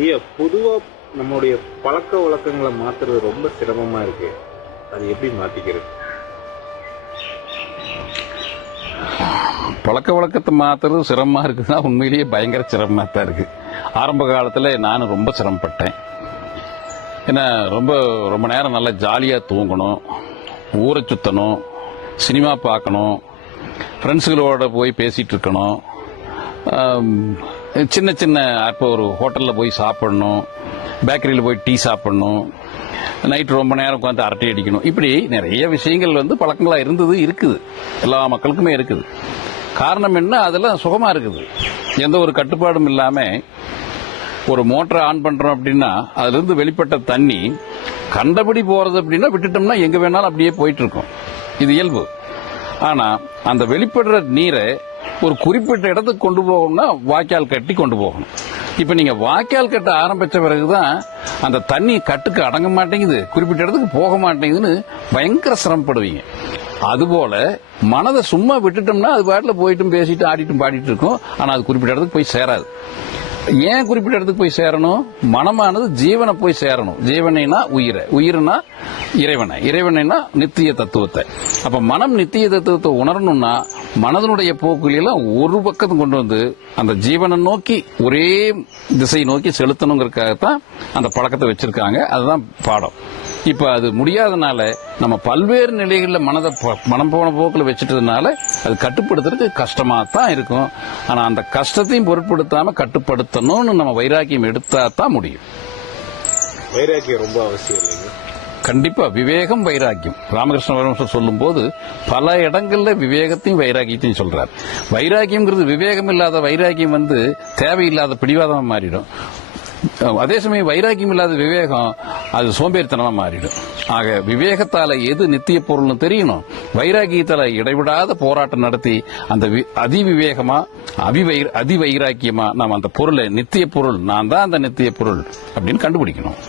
ஐயா, பொதுவா நம்முடைய பழக்க வழக்கங்களை மாத்துறது ரொம்ப சிரமமா இருக்கு. அது எப்படி மாத்திக்கிறது? பழக்க வழக்கத்தை மாத்துறது சிரமமா இருக்குன்னா உண்மையிலேயே பயங்கர சிரமமா தான் இருக்கு. ஆரம்ப காலத்துல நானும் ரொம்ப சிரமப்பட்டேன். ஏன்னா ரொம்ப நேரம் நல்லா ஜாலியா தூங்கணும், ஊரை சுத்தணும், சினிமா பார்க்கணும், ஃப்ரெண்ட்ஸுகளோட போய் பேசிட்டு இருக்கணும், சின்ன சின்ன இப்போ ஒரு ஹோட்டலில் போய் சாப்பிடணும், பேக்கரியில் போய் டீ சாப்பிடணும், நைட்டு ரொம்ப நேரம் உட்காந்து அரட்டை அடிக்கணும். இப்படி நிறைய விஷயங்கள் பழக்கங்களா இருக்குது. எல்லா மக்களுக்குமே இருக்குது. காரணம் என்ன? அதெல்லாம் சுகமா இருக்குது. எந்த ஒரு கட்டுப்பாடும் இல்லாம ஒரு மோட்டரை ஆன் பண்றோம் அப்படின்னா அதுல இருந்து வெளிப்பட்ட தண்ணி கண்டபடி போறது அப்படின்னா விட்டுட்டோம்னா எங்க வேணாலும் அப்படியே போயிட்டு இருக்கும். இது இயல்பு. ஆனா அந்த வெளிப்படுற நீரை ஒரு குறிப்பிட்ட இடத்துக்கு கொண்டு போகணும்னா வாய்க்கால் கட்டி கொண்டு போகணும். இப்ப நீங்க வாய்க்கால் கட்ட ஆரம்பிச்ச பிறகுதான் அந்த தண்ணி கட்டுக்கு அடங்க மாட்டேங்குது, குறிப்பிட்ட இடத்துக்கு போக மாட்டேங்குதுன்னு பயங்கர சிரமப்படுவீங்க. அதுபோல மனதை சும்மா விட்டுட்டோம்னா அது பாட்டுல போயிட்டும் பேசிட்டு ஆடிட்டும் பாடிட்டு இருக்கும். ஆனா அது குறிப்பிட்ட இடத்துக்கு போய் சேராது. ஏன் குறிப்பிட்ட இடத்துக்கு போய் சேரணும்? மனமானது ஜீவனை போய் சேரணும். ஜீவனைனா உயிரை, உயிர்னா இறைவனை, இறைவனைனா நித்திய தத்துவத்தை. அப்ப மனம் நித்திய தத்துவத்தை உணரணும்னா மனதனுடைய போக்குலாம் ஒரு பக்கத்துக்கு கொண்டு வந்து அந்த ஜீவனை நோக்கி ஒரே திசை நோக்கி செலுத்தணுங்கிறதுக்காகத்தான் அந்த பழக்கத்தை வச்சிருக்காங்க. அதுதான் பாடம். இப்ப அது முடியாதனால நம்ம பல்வேறு நிலைகளில் மனம் போன போக்கில் வச்சுட்டதுனால அது கட்டுப்படுத்துறதுக்கு கஷ்டமா தான் இருக்கும். ஆனா அந்த கஷ்டத்தையும் பொருட்படுத்தாம கட்டுப்படுத்தணும்னு நம்ம வைராக்கியம் எடுத்தா தான் முடியும். வைராக்கியம் ரொம்ப அவசியம் இல்லைங்க? கண்டிப்பா. விவேகம், வைராக்கியம். ராமகிருஷ்ண பரமஹம்சர் சொல்லும் போது பல இடங்கள்ல விவேகத்தையும் வைராக்கியத்தையும் சொல்றார். வைராக்கியம்ங்கிறது விவேகம் இல்லாத வைராக்கியம் தேவையில்லாத பிடிவாதமா மாறிடும். அதே சமயம் வைராக்கியம் இல்லாத விவேகம் அது சோம்பேறித்தனமா மாறிடும். ஆக விவேகத்தால எது நித்திய பொருள்னு தெரியணும். வைராக்கியத்தால இடைவிடாத போராட்டம் நடத்தி அந்த அதிவிவேகமா அதிவைராக்கியமா நாம் அந்த பொருளை நித்திய பொருள், நான் தான் அந்த நித்திய பொருள் அப்படின்னு கண்டுபிடிக்கணும்.